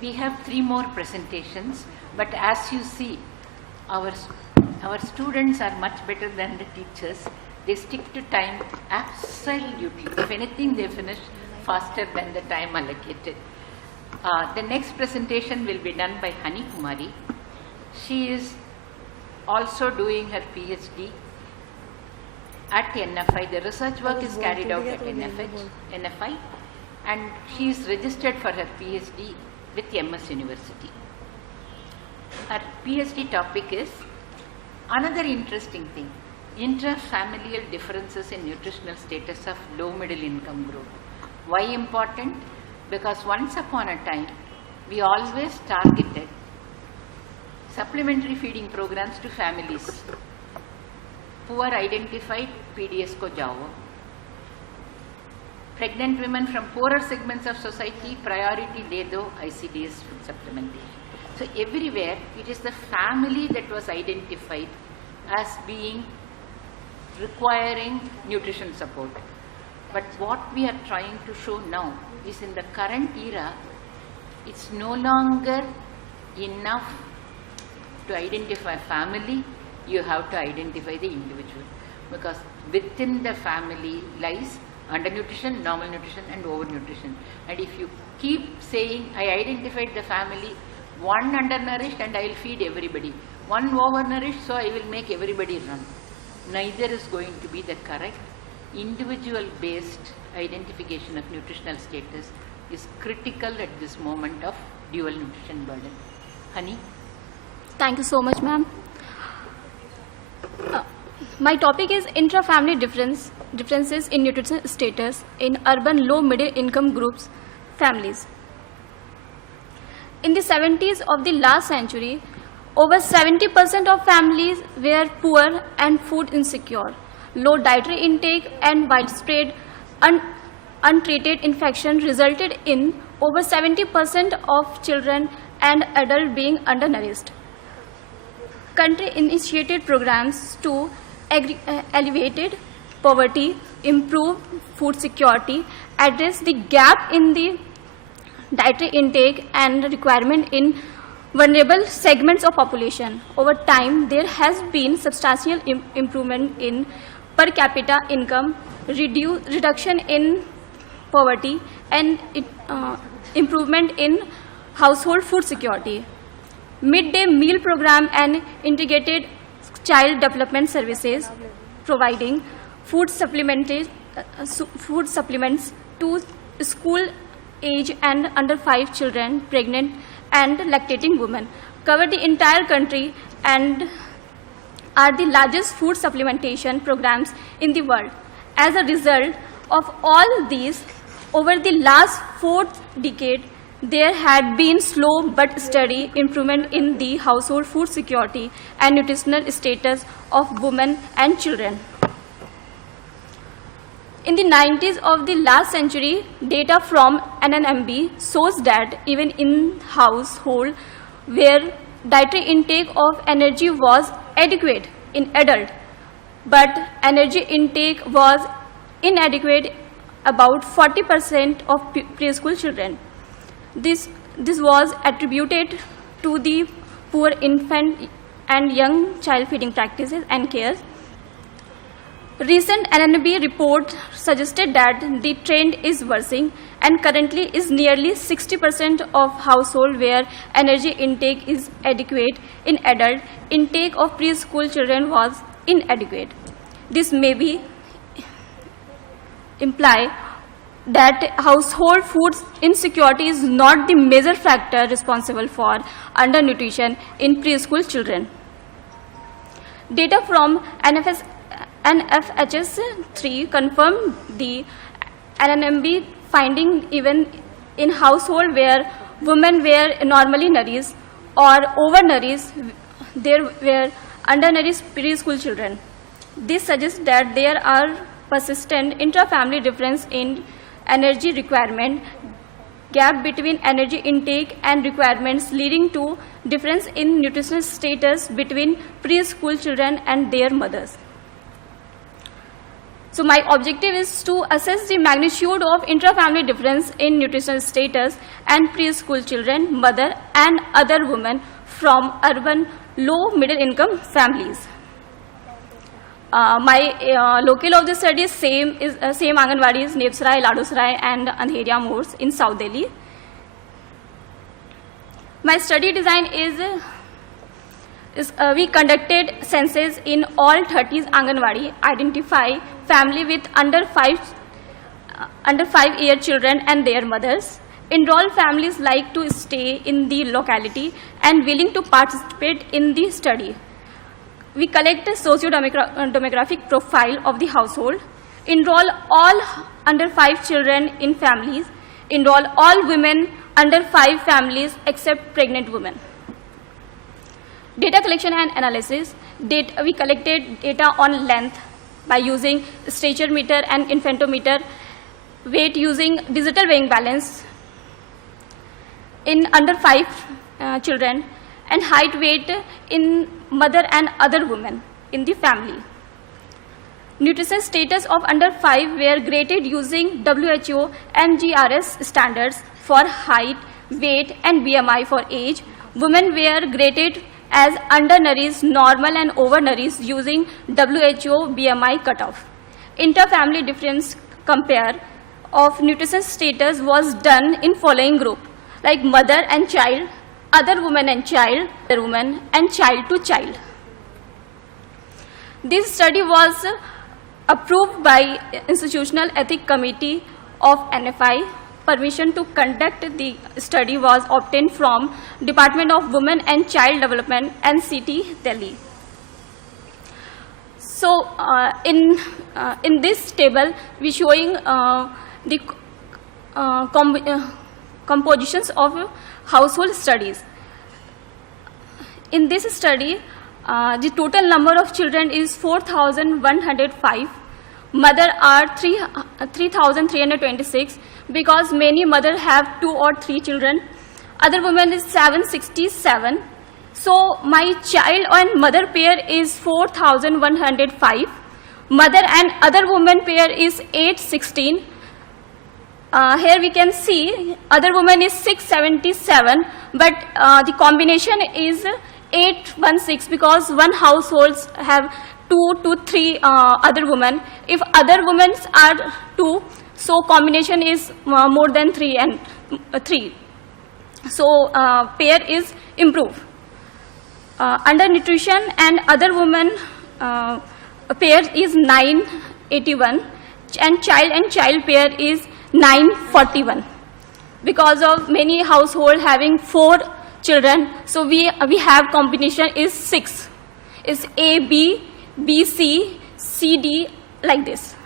We have 3 more presentations, but as you see, our students are much better than the teachers. They stick to time absolutely. If anything, they finish faster than the time allocated. The next presentation will be done by Kumari. She is also doing her PhD at NFI. The research work is carried out at NFI, and she is registered for her PhD with MS University. Her PhD topic is another interesting thing: intra-familial differences in nutritional status of low-middle income group. Why important? Because once upon a time, we always targeted supplementary feeding programs to families. Poor identified, PDS ko jao. Pregnant women from poorer segments of society, priority de do, ICDS food supplementation. So everywhere, it is the family that was identified as being requiring nutrition support. But what we are trying to show now is, in the current era, it's no longer enough to identify family, you have to identify the individual, because within the family lies undernutrition, normal nutrition and overnutrition. And if you keep saying, I identified the family, one undernourished and I will feed everybody, one overnourished, so I will make everybody run. Neither is going to be the correct. Individual based identification of nutritional status is critical at this moment of dual nutrition burden. Honey? Thank you so much, ma'am. My topic is intra-family differences in nutrition status in urban low-middle income groups families. In the 70s of the last century, over 70% of families were poor and food insecure. Low dietary intake and widespread untreated infection resulted in over 70% of children and adults being undernourished. Country initiated programs to alleviate poverty, improve food security, address the gap in the dietary intake and requirement in vulnerable segments of population. Over time, there has been substantial improvement in per capita income, reduction in poverty, and improvement in household food security. Midday meal program and integrated child development services, providing food supplements to school age and under 5 children, pregnant and lactating women, cover the entire country and are the largest food supplementation programs in the world. As a result of all these, over the last 4 decades, there had been slow but steady improvement in the household food security and nutritional status of women and children. In the 90s of the last century, data from NNMB shows that even in households where dietary intake of energy was adequate in adult, but energy intake was inadequate about 40% of preschool children. This was attributed to the poor infant and young child feeding practices and care. Recent NNB report suggested that the trend is worsening and currently is nearly 60% of households where energy intake is adequate in adult, intake of preschool children was inadequate. This may be imply that household food insecurity is not the major factor responsible for undernutrition in preschool children. Data from NFHS 3 confirmed the NNMB finding even in households where women were normally nourished or overnourished, there were undernourished preschool children. This suggests that there are persistent intra-family difference in energy requirement, gap between energy intake and requirements leading to difference in nutritional status between preschool children and their mothers. So my objective is to assess the magnitude of intra-family difference in nutritional status and preschool children, mother and other women from urban low-middle income families. My locale of the study is same Anganwadi is Nebsarai, Ladosarai and Andheria Moors in South Delhi. My study design is we conducted census in all 30 Anganwadi, identify family with under 5-year children and their mothers. Enroll families like to stay in the locality and willing to participate in the study. We collect a socio-demographic profile of the household. Enroll all under 5 children in families. Enroll all women under 5 families except pregnant women. Data collection and analysis. We collected data on length by using stature meter and infantometer, weight using digital weighing balance in under 5 children, and height weight in mother and other women in the family. Nutrition status of under 5 were graded using WHO and GRS standards for height, weight and BMI for age. Women were graded as undernourished, normal and overnourished using WHO BMI cutoff. Inter-family difference compare of nutrition status was done in following group, like mother and child, other woman and child, other woman and child to child. This study was approved by Institutional Ethics Committee of NFI. Permission to conduct the study was obtained from Department of Women and Child Development, NCT, Delhi. So, in this table, we showing the compositions of household studies. In this study, the total number of children is 4,105. Mother are 3,326 because many mothers have 2 or 3 children. Other women is 767. So my child and mother pair is 4,105. Mother and other woman pair is 816. Here we can see other woman is 677, but the combination is 816 because one household have 2 to 3 other women. If other women are 2, so combination is more than 3 and 3. So pair is improved. Under nutrition and other women pair is 981 and child pair is 941. Because of many household having 4 children, so we have combination is 6. It's A, B, B, C, C, D, like this.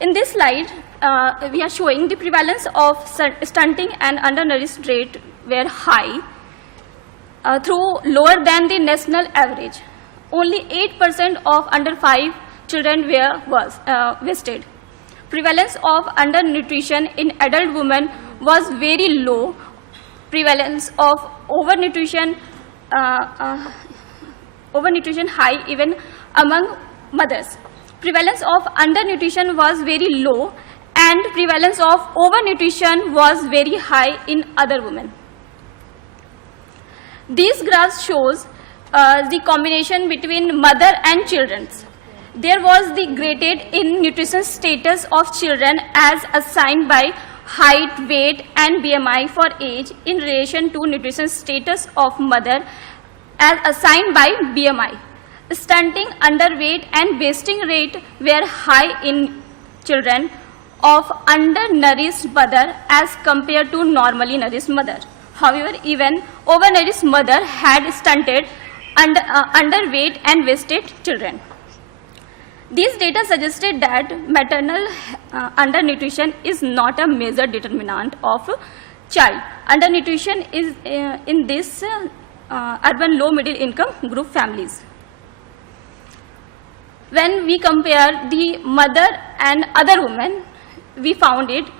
In this slide, we are showing the prevalence of stunting and undernourished rate were high, through lower than the national average. Only 8% of under 5 children were wasted. Prevalence of undernutrition in adult women was very low. Prevalence of overnutrition high even among mothers. Prevalence of undernutrition was very low and prevalence of overnutrition was very high in other women. These graphs shows the combination between mother and children. There was the graded in nutrition status of children as assigned by height, weight and BMI for age in relation to nutrition status of mother as assigned by BMI. Stunting, underweight and wasting rate were high in children of undernourished mother as compared to normally nourished mother. However, even overnourished mother had stunted, underweight and wasted children. These data suggested that maternal undernutrition is not a major determinant of child. Undernutrition is in this urban low middle income group families. When we compare the mother and other women, we found it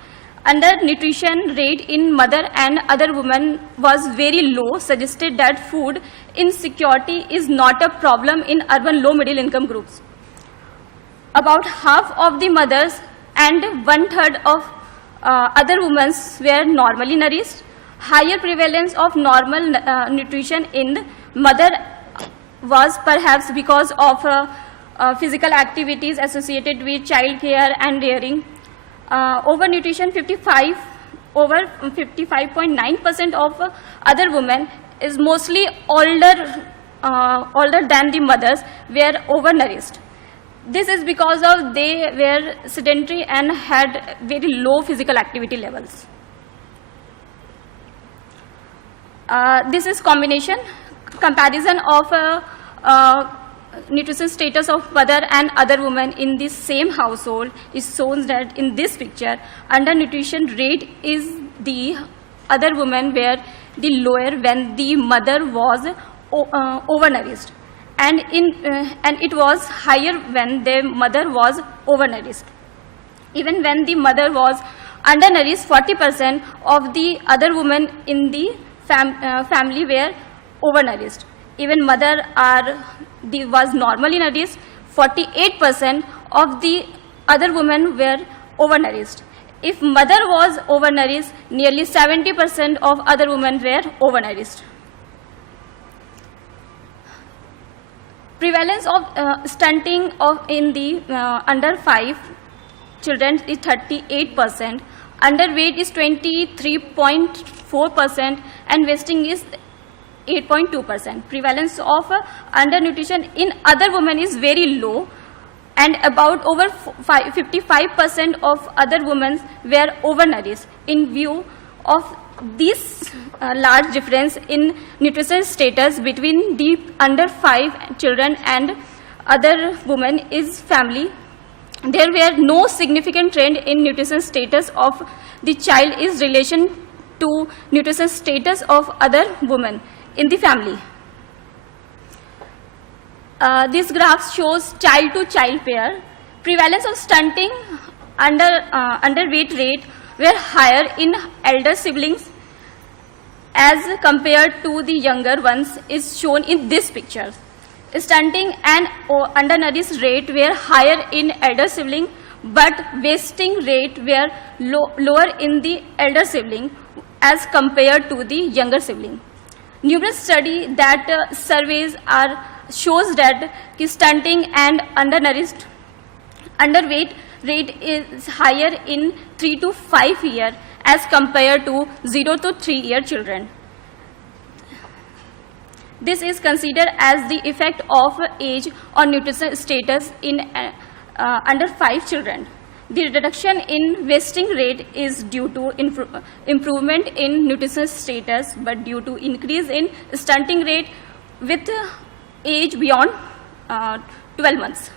undernutrition rate in mother and other women was very low, suggested that food insecurity is not a problem in urban low middle income groups. about half of the mothers and 1/3 of other women were normally nourished. Higher prevalence of normal nutrition in mother was perhaps because of physical activities associated with child care and rearing. Overnutrition, over 55.9% of other women is mostly older than the mothers were overnourished. This is because of they were sedentary and had very low physical activity levels. This is comparison of nutrition status of mother and other women in the same household is shown that in this picture, undernutrition rate is the other women were the lower when the mother was overnourished, and it was higher when the mother was overnourished. Even when the mother was undernourished, 40% of the other women in the family were overnourished. Even mother was normally nourished, 48% of the other women were overnourished. If mother was overnourished, nearly 70% of other women were overnourished. Prevalence of stunting in the under 5 children is 38%, underweight is 23.4%, and wasting is 8.2%. Prevalence of undernutrition in other women is very low, and about over 55% of other women were overnourished. In view of this large difference in nutrition status between the under 5 children and other women is family, there were no significant trend in nutrition status of the child in relation to nutrition status of other women in the family. This graph shows child-to-child pair. Prevalence of stunting, underweight rate were higher in elder siblings as compared to the younger ones is shown in this picture. Stunting and undernourished rate were higher in elder sibling, but wasting rate were lower in the elder sibling as compared to the younger sibling. Numerous studies that surveys shows that stunting and underweight rate is higher in 3 to 5 year as compared to 0 to 3 year children. This is considered as the effect of age on nutrition status in under 5 children. The reduction in wasting rate is due to improvement in nutrition status, but due to increase in stunting rate with age beyond 12 months.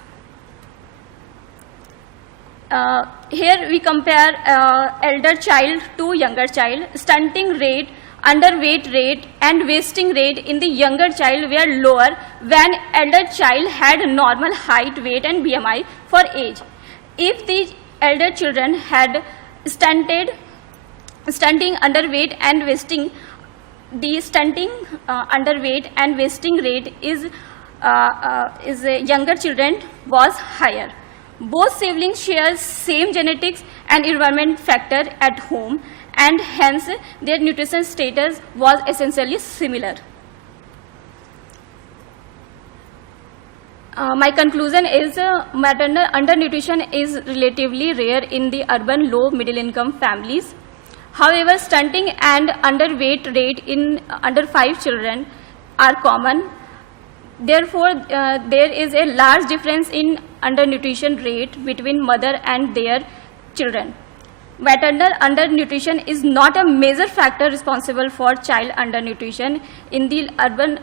Here we compare elder child to younger child. Stunting rate, underweight rate and wasting rate in the younger child were lower when elder child had normal height, weight and BMI for age. If the elder children had stunting, underweight and wasting, the stunting, underweight and wasting rate is younger children was higher. Both siblings share same genetics and environment factor at home, and hence their nutrition status was essentially similar. My conclusion is maternal undernutrition is relatively rare in the urban low middle income families. However, stunting and underweight rate in under 5 children are common. Therefore, there is a large difference in undernutrition rate between mother and their children. Maternal undernutrition is not a major factor responsible for child undernutrition in the urban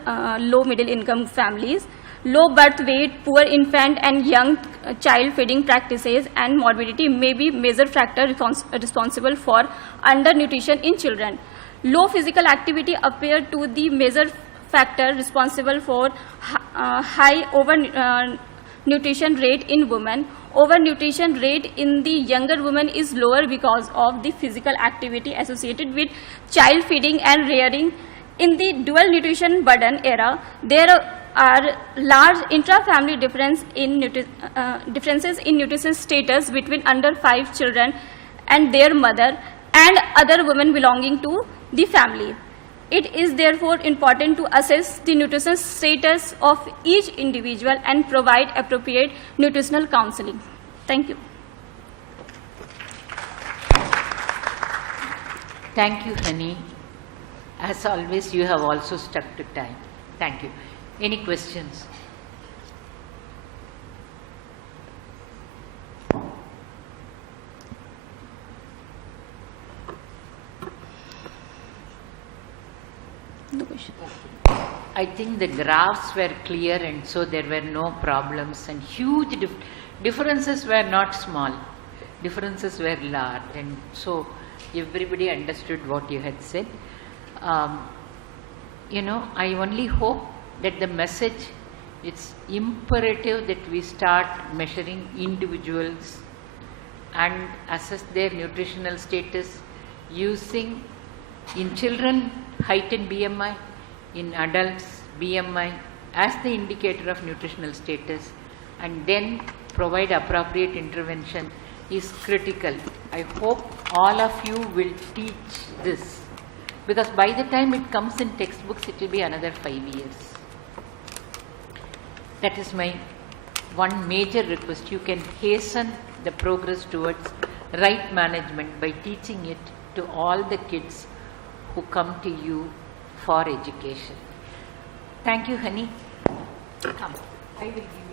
low middle income families. Low birth weight, poor infant and young child feeding practices and morbidity may be major factor responsible for undernutrition in children. Low physical activity appear to the major factor responsible for high overnutrition rate in women. Overnutrition rate in the younger women is lower because of the physical activity associated with child feeding and rearing. In the dual nutrition burden era, there are large intra-family differences in nutrition status between under 5 children and their mother and other women belonging to the family. It is therefore important to assess the nutritional status of each individual and provide appropriate nutritional counseling. Thank you. Thank you, Hani. As always, you have also stuck to time. Thank you. Any questions? No question. I think the graphs were clear, and so there were no problems, and huge differences were not small. Differences were large, and so everybody understood what you had said. You know, I only hope that the message, it's imperative that we start measuring individuals and assess their nutritional status using, in children, height and BMI, in adults, BMI, as the indicator of nutritional status, and then provide appropriate intervention is critical. I hope all of you will teach this, because by the time it comes in textbooks, it will be another 5 years. That is my one major request. You can hasten the progress towards right management by teaching it to all the kids who come to you for education. Thank you, Hani. Come. I will give you.